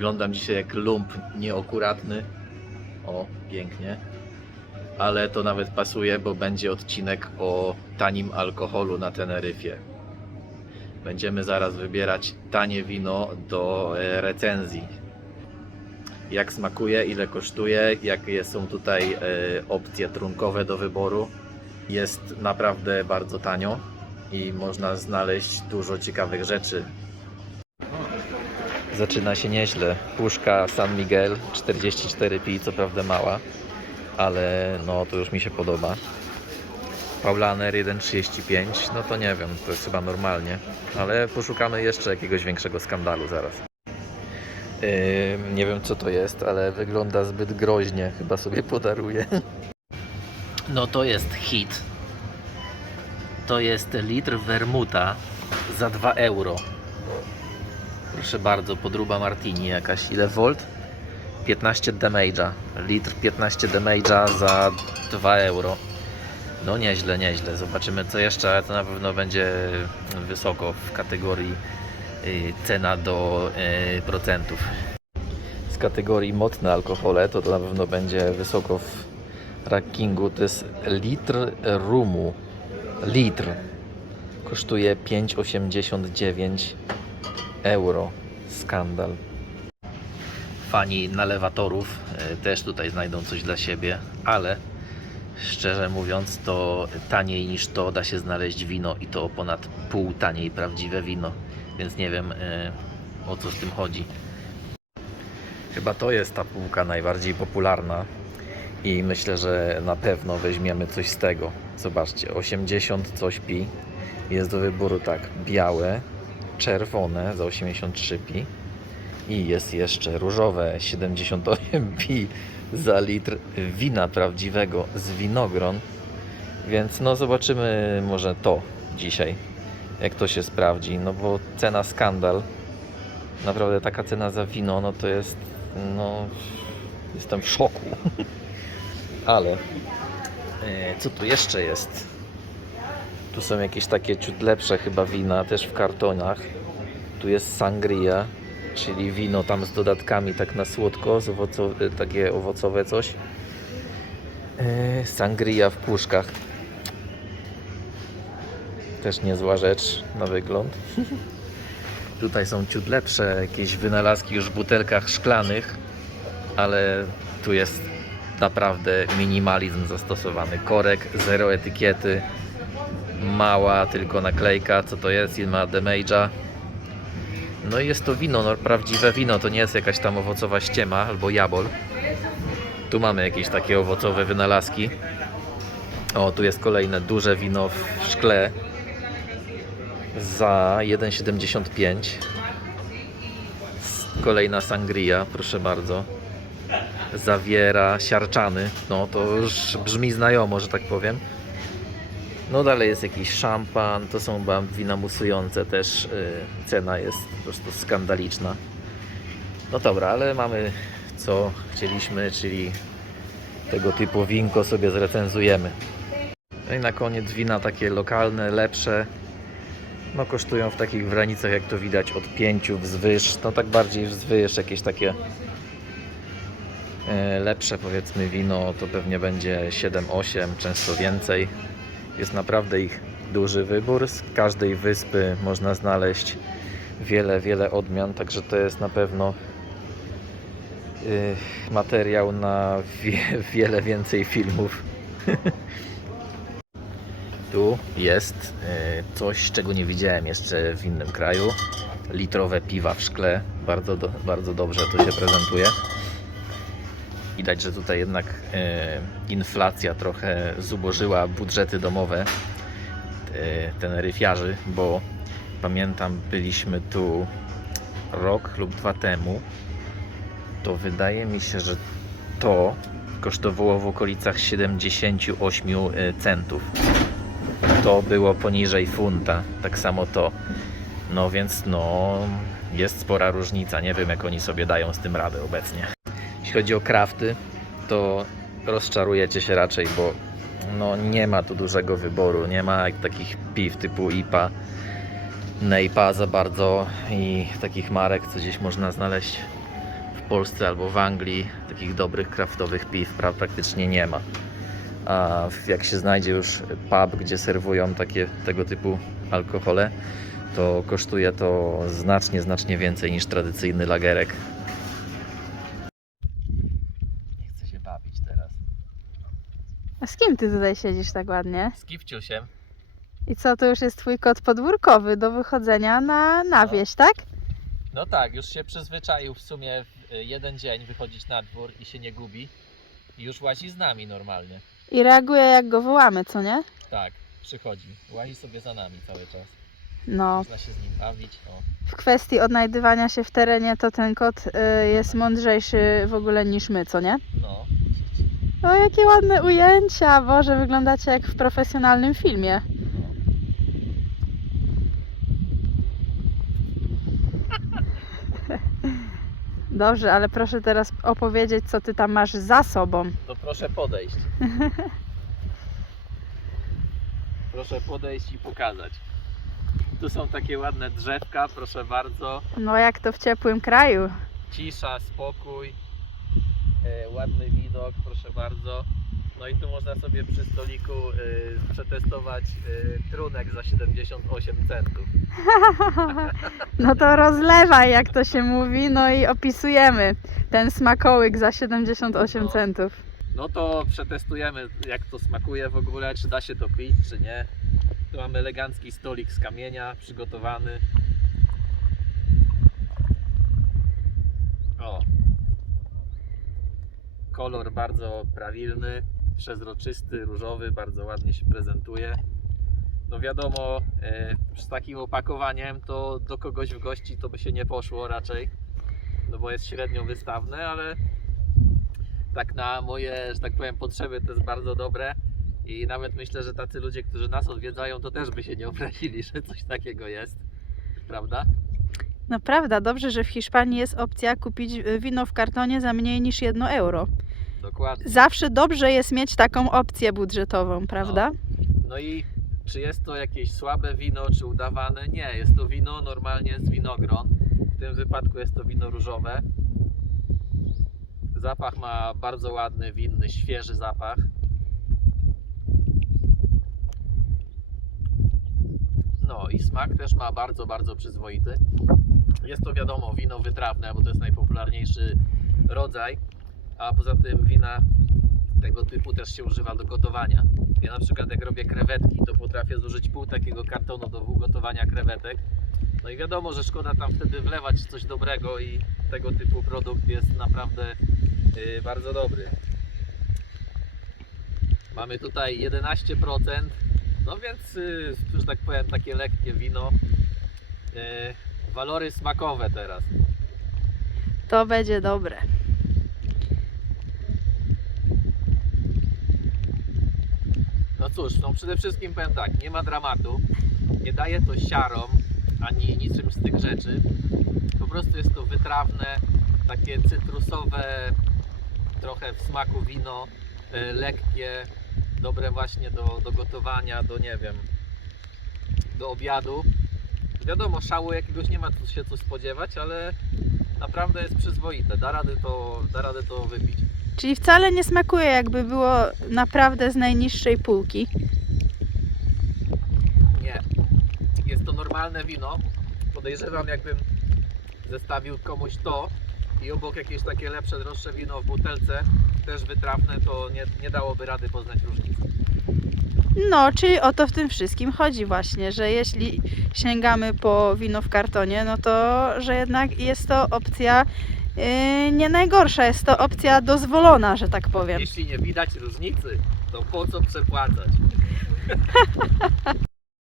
Wyglądam dzisiaj jak lump nieakuratny. O, pięknie. Ale to nawet pasuje, bo będzie odcinek o tanim alkoholu na Teneryfie. Będziemy zaraz wybierać tanie wino do e, recenzji. Jak smakuje, ile kosztuje, jakie są tutaj e, opcje trunkowe do wyboru. Jest naprawdę bardzo tanio i można znaleźć dużo ciekawych rzeczy. Zaczyna się nieźle. Puszka San Miguel 44 pi, co prawda mała, ale no to już mi się podoba. Paulaner 1,35, no to nie wiem, to jest chyba normalnie, ale poszukamy jeszcze jakiegoś większego skandalu zaraz. Yy, nie wiem co to jest, ale wygląda zbyt groźnie, chyba sobie podaruję. No to jest hit. To jest litr wermuta za 2 euro. Proszę bardzo, podruba martini jakaś. Ile volt? 15 damage'a. Litr 15 damage'a za 2 euro. No nieźle, nieźle. Zobaczymy co jeszcze, ale to na pewno będzie wysoko w kategorii y, cena do y, procentów. Z kategorii mocne alkohole to to na pewno będzie wysoko w rankingu. To jest litr rumu. Litr. Kosztuje 5,89 euro. Skandal. Fani nalewatorów y, też tutaj znajdą coś dla siebie, ale szczerze mówiąc, to taniej niż to da się znaleźć wino i to o ponad pół taniej prawdziwe wino, więc nie wiem y, o co z tym chodzi. Chyba to jest ta półka najbardziej popularna i myślę, że na pewno weźmiemy coś z tego. Zobaczcie, 80 coś pi. Jest do wyboru tak, białe, czerwone za 83 pi i jest jeszcze różowe 78 pi za litr wina prawdziwego z winogron. Więc no zobaczymy może to dzisiaj, jak to się sprawdzi, no bo cena skandal. Naprawdę taka cena za wino, no to jest, no jestem w szoku. Ale e, co tu jeszcze jest? Tu są jakieś takie ciut lepsze chyba wina, też w kartonach. Tu jest sangria, czyli wino tam z dodatkami tak na słodko, owoco- takie owocowe coś. E, Sangria w puszkach. Też niezła rzecz na wygląd. Tutaj są ciut lepsze jakieś wynalazki już w butelkach szklanych, ale tu jest naprawdę minimalizm zastosowany. Korek, zero etykiety, mała tylko naklejka, co to jest, ile ma damage'a. No i jest to wino, no, prawdziwe wino, to nie jest jakaś tam owocowa ściema albo jabol. Tu mamy jakieś takie owocowe wynalazki. O, tu jest kolejne duże wino w szkle za 1,75. Kolejna sangria, proszę bardzo. Zawiera siarczany. No to już brzmi znajomo, że tak powiem. No dalej jest jakiś szampan, to są chyba wina musujące też. Yy, cena jest po prostu skandaliczna. No dobra, ale mamy co chcieliśmy, czyli tego typu winko sobie zrecenzujemy. No i na koniec wina takie lokalne, lepsze. No kosztują w takich granicach jak to widać od 5 wzwyż, no tak bardziej wzwyż, jakieś takie e, lepsze powiedzmy wino to pewnie będzie 7-8, często więcej. Jest naprawdę ich duży wybór. Z każdej wyspy można znaleźć wiele, wiele odmian, także to jest na pewno y, materiał na wie, wiele więcej filmów. tu jest y, coś, czego nie widziałem jeszcze w innym kraju. Litrowe piwa w szkle. Bardzo, bardzo dobrze to się prezentuje. Widać, że tutaj jednak e, inflacja trochę zubożyła budżety domowe e, teneryfiarzy, bo pamiętam byliśmy tu rok lub dwa temu. To wydaje mi się, że to kosztowało w okolicach 78 e, centów. To było poniżej funta, tak samo to. No więc no jest spora różnica. Nie wiem jak oni sobie dają z tym radę obecnie. Jeśli chodzi o krafty, to rozczarujecie się raczej, bo no nie ma tu dużego wyboru. Nie ma takich piw typu IPA, NEIPA za bardzo i takich marek, co gdzieś można znaleźć. Polsce albo w Anglii takich dobrych kraftowych piw pra- praktycznie nie ma. A w- jak się znajdzie już pub, gdzie serwują takie tego typu alkohole, to kosztuje to znacznie, znacznie więcej niż tradycyjny lagerek. Nie chcę się bawić teraz. A z kim ty tutaj siedzisz tak ładnie? Z Kifciusiem. I co, to już jest twój kot podwórkowy do wychodzenia na, na No. wieś, tak? No tak, już się przyzwyczaił w sumie w y, jeden dzień wychodzić na dwór i się nie gubi. I już łazi z nami normalnie. I reaguje jak go wołamy, co nie? Tak, przychodzi. Łazi sobie za nami cały czas. No, Można się z nim bawić. O. w kwestii odnajdywania się w terenie to ten kot y, jest mądrzejszy w ogóle niż my, co nie? No, O, jakie ładne ujęcia! Boże, wyglądacie jak w profesjonalnym filmie. Dobrze, ale proszę teraz opowiedzieć, co ty tam masz za sobą. to proszę podejść. proszę podejść i pokazać. Tu są takie ładne drzewka, proszę bardzo. No, jak to w ciepłym kraju. Cisza, spokój. E, ładny widok, proszę bardzo. No i tu można sobie przy stoliku e, przetestować e, trunek za 78 centów. No to rozlewaj, jak to się mówi, no i opisujemy ten smakołyk za 78 No. centów. No to przetestujemy jak to smakuje w ogóle, czy da się to pić, czy nie. Tu mamy elegancki stolik z kamienia przygotowany. O. Kolor bardzo prawilny, przezroczysty, różowy, bardzo ładnie się prezentuje. No wiadomo, e, z takim opakowaniem to do kogoś w gości to by się nie poszło raczej. No bo jest średnio wystawne, ale tak na moje, że tak powiem, potrzeby to jest bardzo dobre. I nawet myślę, że tacy ludzie, którzy nas odwiedzają, to też by się nie obrazili, że coś takiego jest. Prawda? No prawda, dobrze, że w Hiszpanii jest opcja kupić y, wino w kartonie za mniej niż 1 euro. Dokładnie. Zawsze dobrze jest mieć taką opcję budżetową, prawda? No i czy jest to jakieś słabe wino, czy udawane? Nie, jest to wino normalnie z winogron. W tym wypadku jest to wino różowe. Zapach ma bardzo ładny, winny, świeży zapach. Smak też ma bardzo, bardzo przyzwoity. Jest to wiadomo wino wytrawne, bo to jest najpopularniejszy rodzaj, a poza tym wina tego typu też się używa do gotowania. Ja na przykład jak robię krewetki, to potrafię zużyć pół takiego kartonu do ugotowania krewetek. No i wiadomo, że szkoda tam wtedy wlewać coś dobrego i tego typu produkt jest naprawdę yy, bardzo dobry. Mamy tutaj 11%, no więc, yy, że tak powiem, takie lekkie wino. Yy, walory smakowe teraz. To będzie dobre. No cóż, no przede wszystkim powiem tak, nie ma dramatu, nie daje to siarom ani niczym z tych rzeczy. Po prostu jest to wytrawne, takie cytrusowe, trochę w smaku wino, e, lekkie, dobre właśnie do, do gotowania, do nie wiem, do obiadu. Wiadomo, szału jakiegoś nie ma tu się co spodziewać, ale naprawdę jest przyzwoite, da radę to, da radę to wypić. Czyli wcale nie smakuje, jakby było naprawdę z najniższej półki. Nie. Jest to normalne wino. Podejrzewam, jakbym zestawił komuś to i obok jakieś takie lepsze, droższe wino w butelce, też wytrawne, to nie, nie dałoby rady poznać różnicy. No, czyli o to w tym wszystkim chodzi właśnie, że jeśli sięgamy po wino w kartonie, no to, że jednak jest to opcja yy, nie najgorsza, jest to opcja dozwolona, że tak powiem. Jeśli nie widać różnicy, to po co przepłacać?